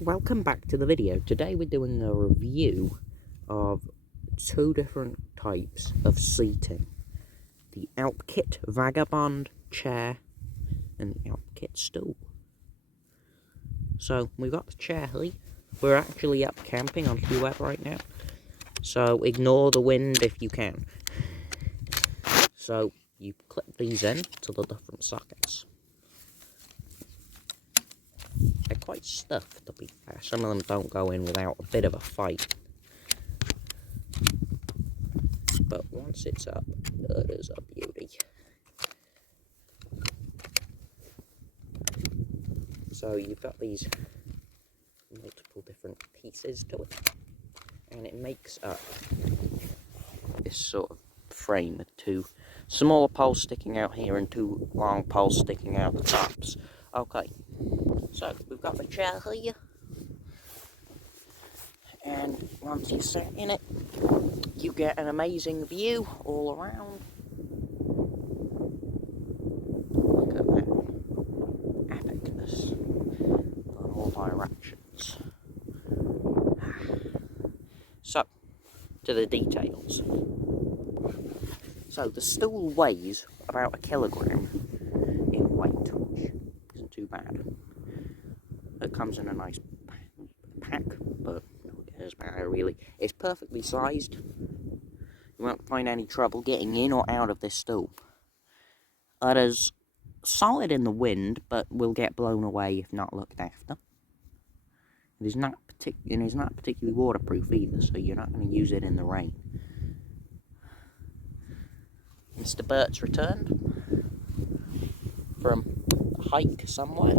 Welcome back to the video. Today we're doing a review of two different types of seating. The Alpkit Vagabond chair and the Alpkit stool. So we've got the chair here. We're actually up camping on lliwedd right now. So ignore the wind if you can. So you clip these in to the different sockets. They're quite stuffed, to be fair. Some of them don't go in without a bit of a fight. But once it's up, it is a beauty. So you've got these multiple different pieces to it. And it makes up this sort of frame with two small poles sticking out here and two long poles sticking out the tops. Okay, so we've got the chair here, and once you sit in it, you get an amazing view all around. Look at that epicness in all directions. So, to the details. So the stool weighs about 1 kilogram in weight, which isn't too bad. It comes in a nice pack, but it doesn't matter really. It's perfectly sized. You won't find any trouble getting in or out of this stool. It is solid in the wind, but will get blown away if not looked after. It is not particularly waterproof either, so you're not going to use it in the rain. Mr. Bert's returned from a hike somewhere.